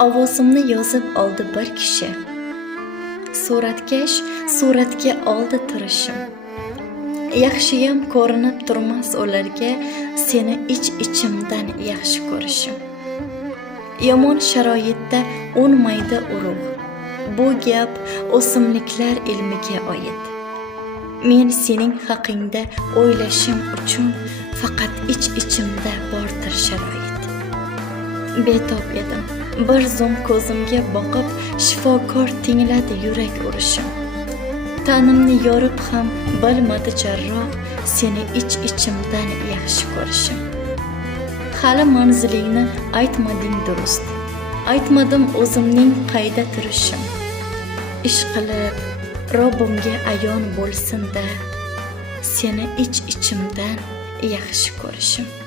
Ovozimni yozib oldi bir kishi. Suratkash suratga oldi turishim. Yaxshiyam ko'rinib turmas ularga seni ich-ichimdan yaxshi ko'rishim. Yomon sharoitda unmaydi urug'. Bu gap o'simliklar ilmiga oid. Men sening haqingda o'ylashim uchun faqat ich-ichimda bordir sharoit. Betob edim. Bir zum ko'zimga boqib shifokor tingladi yurak urishim. Tanimni yorib ham bilmadi jarroh seni ich-ichimdan yaxshi ko'rishim. Hali manzilingni aytmading durust. Aytmadim o'zimning qayda turishim. Ish qilib Robbimga ayon bo'lsin-da seni ich-ichimdan yaxshi ko'rishim.